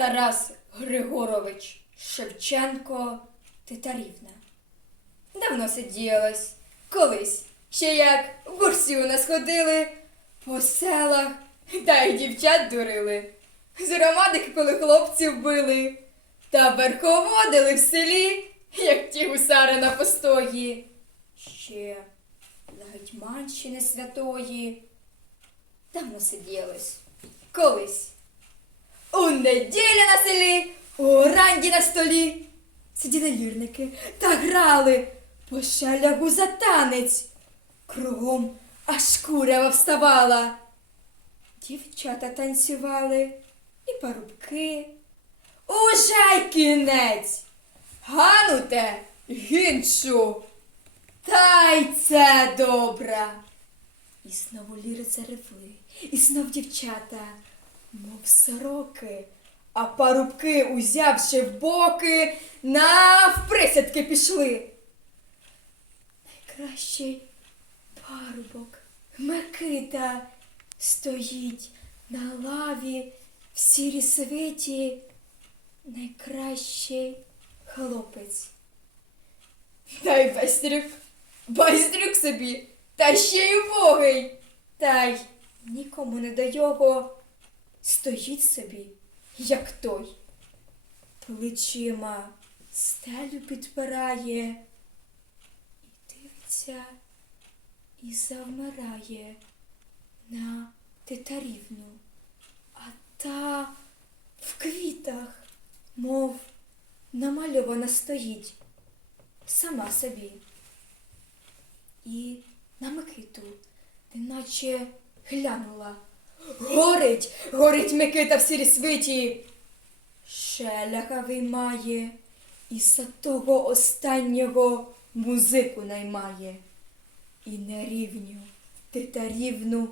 Тарас Григорович Шевченко Титарівна. Давно сиділось, колись, ще як в бурсі у нас ходили, по селах, та й дівчат дурили. З громади коли хлопців били, та верховодили в селі, як ті гусари на постої. Ще за Гетьманщини святої. Давно сиділось, колись. У неділю на селі, у оранді на столі. Сиділи лірники та грали по шалягу за танець. Кругом аж курява вставала. Дівчата танцювали і парубки. Уже кінець. Гануте, гінчу. Та й це добре. І знову ліри заревли, і знов дівчата, мов сороки, а парубки, узявши в боки, навприсядки пішли. Найкращий парубок Микита стоїть на лаві в сірій свиті, найкращий хлопець. Та й байстрюк, байстрюк собі, та ще й убогий. Та й нікому не до його стоїть собі, як той. Плечима стелю підпирає, і дивиться, і завмирає на титарівну, а та в квітах, мов намальована стоїть сама собі. І на Микиту, неначе глянула. Горить, горить Микита в сірій свиті. Шеляха виймає і за того останнього музику наймає. І на рівню титарівну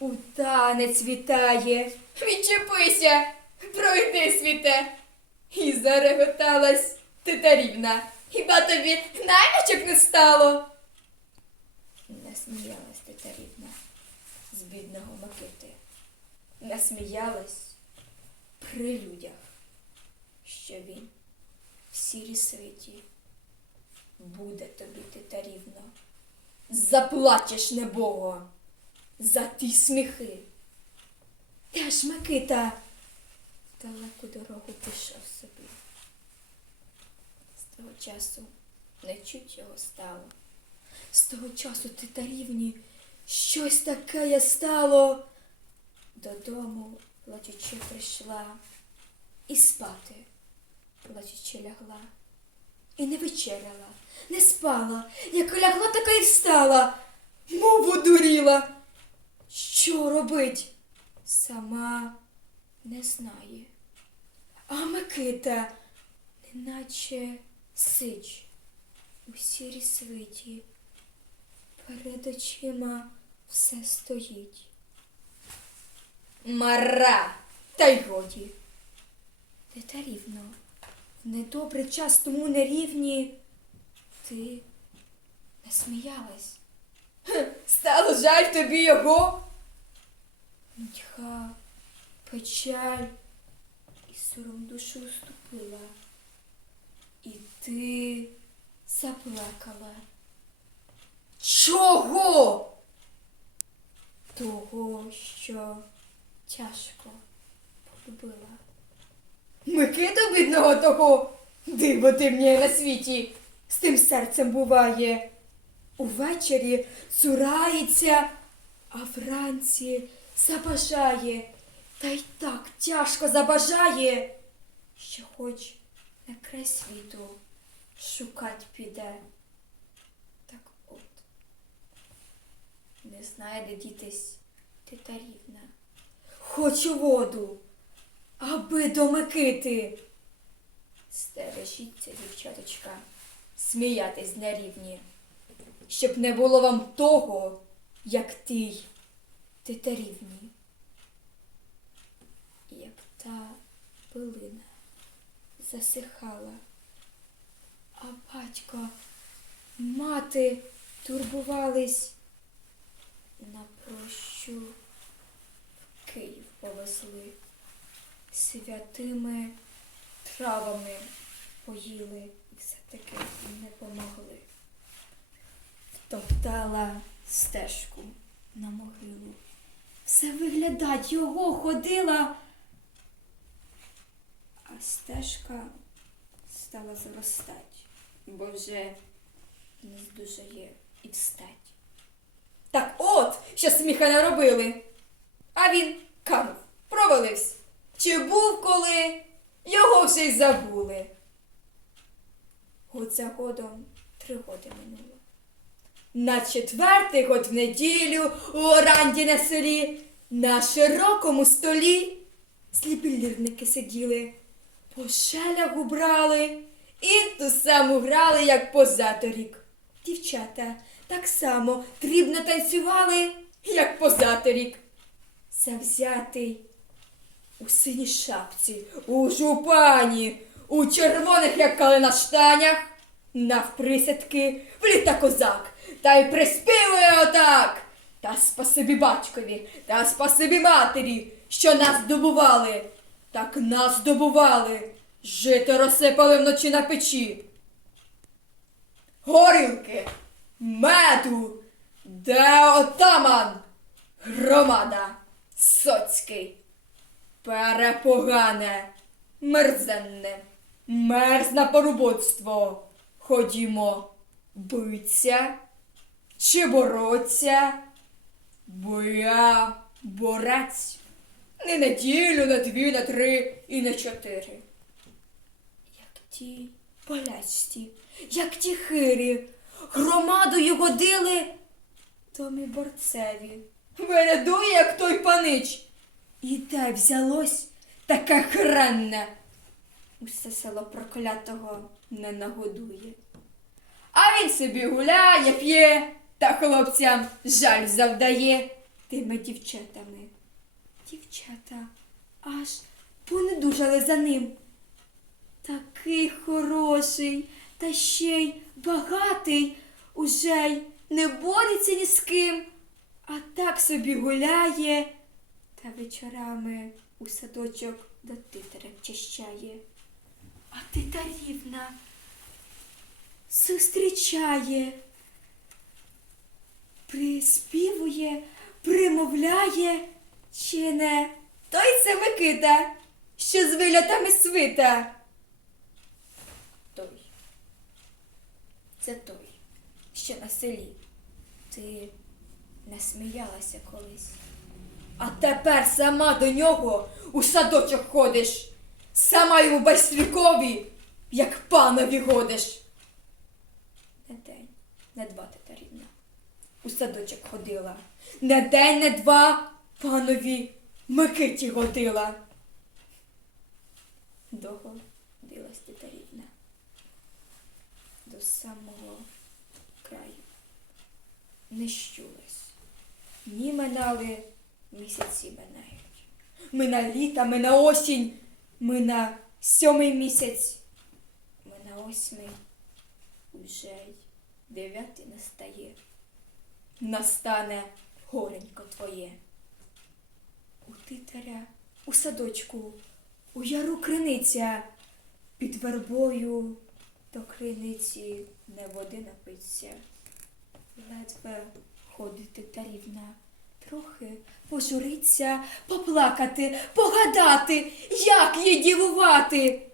у танець вітає. Відчепися, пройди світе. І зареготалась титарівна. Хіба тобі наймичок не стало? Не сміялась титарівна з бідного Микити. Не сміялась при людях, що він в сірій світі буде тобі титарівно. Заплачеш небого за ті сміхи. Де ж Микита далеку дорогу пішов собі. З того часу не чуть його стало. З того часу титарівні щось таке стало. Додому плачучи прийшла і спати плачучи лягла. І не вечеряла, не спала, як лягла, така й встала, мов одуріла. Що робить? Сама не знає. А Микита, неначе сич у сірій свиті, перед очима все стоїть. Мара, та й годі. Титарівно, в недобрий час тому нерівні ти не сміялась. Стало жаль тобі його. Нудьга, печаль і сором душу уступила. І ти заплакала. Чого? Того, що тяжко полюбила. Микиту бідного того, диво дивніє на світі, з тим серцем буває. Увечері цурається, а вранці забажає, та й так тяжко забажає, що хоч на край світу шукать піде. Так от, не знає, де дітись титарівна. Хочу воду, аби до Микити. Стережіться, дівчаточка, сміятись на рівні, щоб не було вам того, як тій. Титарівні, як та пилина засихала, а батько, мати турбувались. На прощу Київ повезли. святими травами поїли і все-таки не помогли. Втоптала стежку на могилу. Все виглядать його ходила, а стежка стала зростать, бо вже не здужає і встать. Так от, що сміха наробили. А він провалився. Чи був коли, його вже й забули. Год за годом три годи минуло. На четвертий год в неділю у оранді на селі на широкому столі сліпі лірники сиділи, по шелягу брали і ту саму грали, як позаторік. Дівчата так само дрібно танцювали, як позаторік. Завзятий у синій шапці, у жупані, у червоних, як калина штанях, навприсядки вліта козак, та й приспівує отак. Та спасибі батькові, та спасибі матері, що нас добували, так нас добували, жито розсипали вночі на печі. Горілки, меду, де отаман, громада, соцький. Перепогане, мерзенне, мерзне порубоцтво. Ходімо, биться чи бороться, бо я борець. Не неділю, не дві, не три і не чотири. Як ті поляцькі, як ті хирі, громадою годили, то мій борцеві. Венедує, як той панич. І де взялось таке хренне. Усе село проклятого не нагодує. А він собі гуляє, п'є, та хлопцям жаль завдає тими дівчатами. Дівчата аж понедужали за ним. Такий хороший, та ще й багатий, уже й не бореться ні з ким, а так собі гуляє та вечорами у садочок до титаря вчащає. А титарівна зустрічає, приспівує, примовляє, чи не той це Микита, що з вилятами свита. Той. Це той, що на селі. Ти не сміялася колись. А тепер сама до нього у садочок ходиш, сама йому байстрікові, як панові годиш. Не день, не два тетарівна. У садочок ходила. Не день, не два панові Микиті годила. Довго дилась тетарівна. До самого краю. Не щулась. Ні минали місяці минають. Мина літа, мина осінь, мина сьомий місяць, мина восьмий, уже й дев'ятий настає. Настане горенько твоє. У титаря, у садочку, у яру криниця, під вербою до криниці не води напиться. Ледве ходить титарівна, трохи пожуриться, поплакати, погадати, як їй дівувати.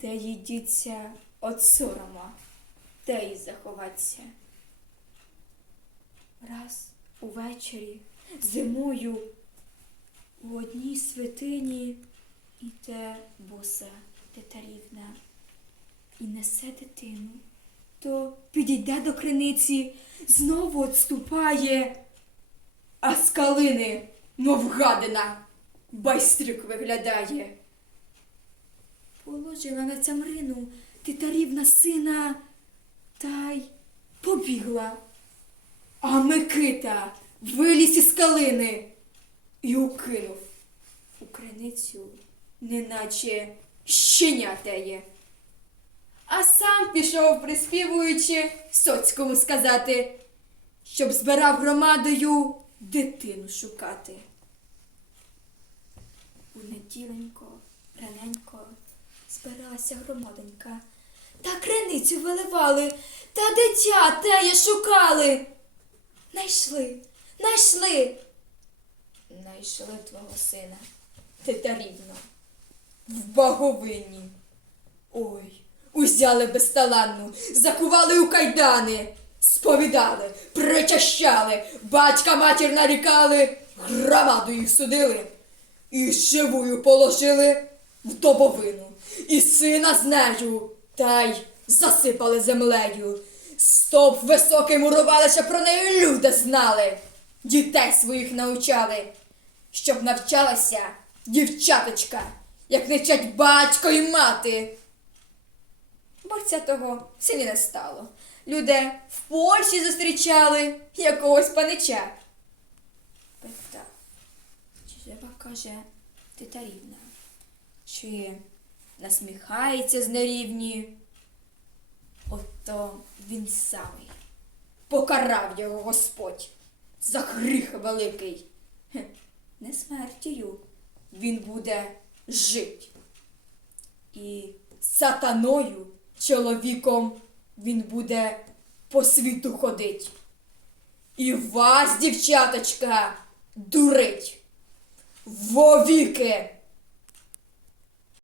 Де їй діться от сорома, де їй заховаться. Раз увечері зимою у одній святині іде боса тетарівна і несе дитину, то підійде до криниці, знову отступає, а з калини, мов гадина, байстрюк виглядає. Положила на цямрину титарівна сина та й побігла. А Микита виліз із калини і укинув у криницю, неначе щеня теє. А сам пішов, приспівуючи, соцькому сказати, щоб збирав громадою дитину шукати. У неділенько, раненько збиралася громадонька. Та криницю виливали, та дитя теє шукали. Найшли, найшли. Найшли твого сина, титарівно, в баговині. Ой, узяли безталанну, закували у кайдани, сповідали, причащали, батька матір нарікали, громаду їх судили, і живую положили в добовину, і сина з нею, та й засипали землею. Стоп високий мурували, щоб про неї люди знали, дітей своїх навчали, щоб навчалася дівчаточка, як не вчать батько і мати. Борця того в селі не стало. Люди в Польщі зустрічали якогось панича. Питав, чи жива, каже, титарівна, чи насміхається з нерівні? Ото він самий. Покарав його Господь за гріх великий. Хе, Не смертю він буде жить. І сатаною чоловіком він буде по світу ходить. І вас, дівчаточка, дурить. Вовіки